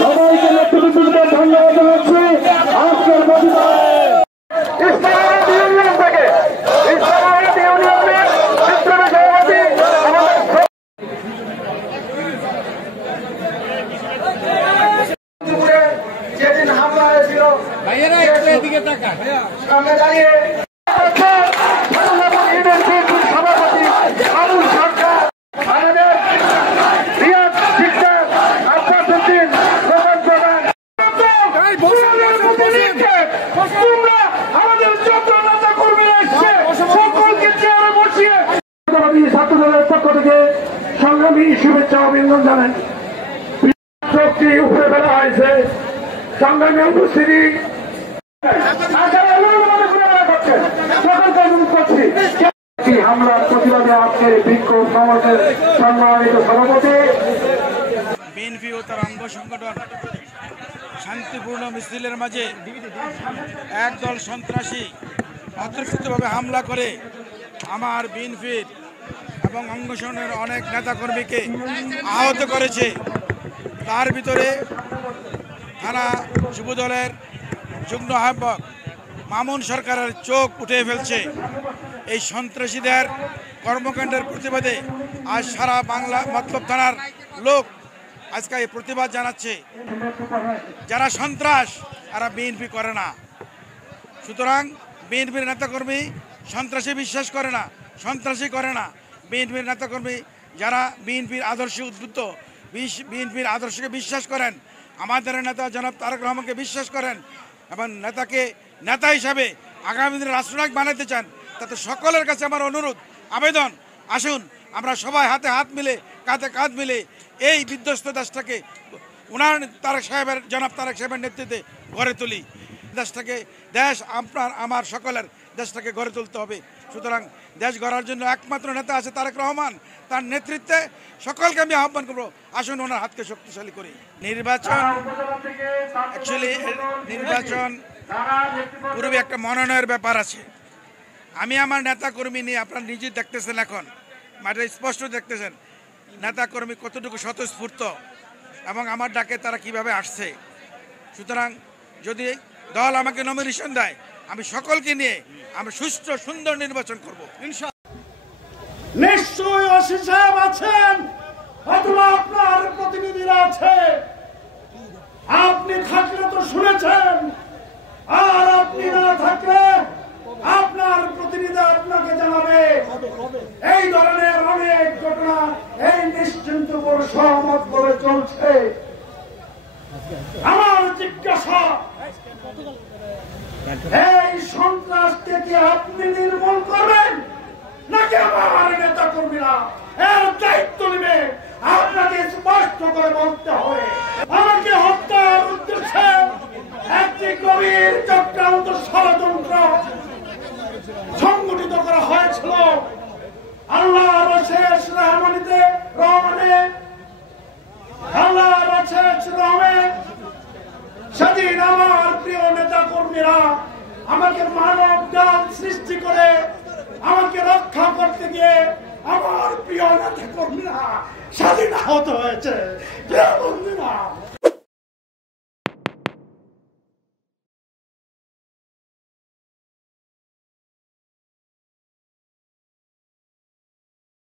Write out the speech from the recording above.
সবাইকে নেতৃত্বে ধন্যবাদ জানাচ্ছি। আজকের যেদিন হামলা হয়েছিল সামনে দাঁড়িয়ে সভাপতি আবুল সরকার, আমাদের রিয়াদ শিকদার, আব্বাস উদ্দিন, মোহাম্মদ জোবান, তোমরা আমাদের যত নেতা কর্মী এসছে সকলকে চেয়ারে বসিয়ে ছাত্রদলের পক্ষ থেকে সংগ্রামী শুভেচ্ছা অভিনন্দন জানান। শক্তি উপরে ফেলা হয়েছে। সংগ্রামে উপস্থিতি হামলার প্রতিবাদে আজকের বিক্ষোভ সমাবেশের সম্মানিত সভাপতি বিএনপি ও তার অঙ্গ সংগঠন শান্তিপূর্ণ মিছিলের মাঝে একদল সন্ত্রাসী অতর্কিতভাবে হামলা করে আমার বিএনপির এবং অঙ্গ সংগঠনের অনেক নেতাকর্মীকে আহত করেছে। তার ভিতরে থানা যুবদলের যুগ্ম আহ্বায়ক মামুন সরকারের চোখ উঠে ফেলছে। এই সন্ত্রাসীদের কর্মকাণ্ডের প্রতিবাদে আজ সারা বাংলা মতলব থানার লোক আজকে এই প্রতিবাদ জানাচ্ছে। যারা সন্ত্রাস তারা বিএনপি করে না। সুতরাং বিএনপির নেতাকর্মী সন্ত্রাসী বিশ্বাস করে না, সন্ত্রাসী করে না। বিএনপির নেতাকর্মী যারা বিএনপির আদর্শে উদ্বুদ্ধ, বিএনপির আদর্শকে বিশ্বাস করেন, আমাদের নেতা জনাব তারেক রহমানকে বিশ্বাস করেন এবং নেতাকে নেতা হিসাবে আগামী দিনে রাষ্ট্রনায়ক বানাতে চান, তাতে সকলের কাছে আমার অনুরোধ আবেদন, আসুন আমরা সবাই হাতে হাত মিলে কাঁধে কাঁধ মিলে এই বিধ্বস্ত দেশটাকে ওনার জনাব তারেক সাহেবের নেতৃত্বে গড়ে তুলি। দেশ আপনার আমার সকলের দেশটাকে গড়ে তুলতে হবে। সুতরাং দেশ গড়ার জন্য একমাত্র নেতা আছে তারেক রহমান। তার নেতৃত্বে সকলকে আমি আহ্বান করবো, আসুন ওনার হাতকে শক্তিশালী করি। নির্বাচন পূর্বে একটা মনোনয়নের ব্যাপার আছে। আমি আমার নেতাকর্মী নিয়ে আপনারা নিজে দেখতেছেন, এখন মাঠে স্পষ্ট দেখতেছেন নেতাকর্মী কতটুকু স্বতঃস্ফূর্ত এবং আমার ডাকে তারা কিভাবে আসছে। সুতরাং যদি দল আমাকে নমিনেশন দেয়, আমি সকলকে নিয়ে আমরা সুষ্ঠু সুন্দর নির্বাচন করব ইনশাআল্লাহ। নিশ্চয়ই ওসি সাহেব আছেন অথবা আপনার প্রতিনিধিরা আছে, আপনি থাকলে তো শুনেছেন, আর আপনি না থাকলে আপনার প্রতিনিধি আপনাকে জানাবে। এই ধরনের অনেক ঘটনা এই নিশ্চিন্তপুর সহমত করে চলছে। আমার জিজ্ঞাসা, এই সন্ত্রাসকে কি আপনি নির্মূল করবেন নাকি আমার নেতা কর্মীরা এর দায়িত্ব নেবে? আপনাকে স্পষ্ট করে বলতে হবে। আমাকে হত্যার উদ্দেশ্যে একটি গভীর চক্রান্ত ষড়যন্ত্র সংগঠিত করা হয়েছিল। আল্লাহর শেষ রহমানে সেদিন আমার প্রিয় নেতা কর্মীরা আমাকে মানব জাত সৃষ্টি করে আমাকে রক্ষা করতে গিয়ে আমার প্রিয় নেতা কর্মীরা স্বাধীন আহত হয়েছে।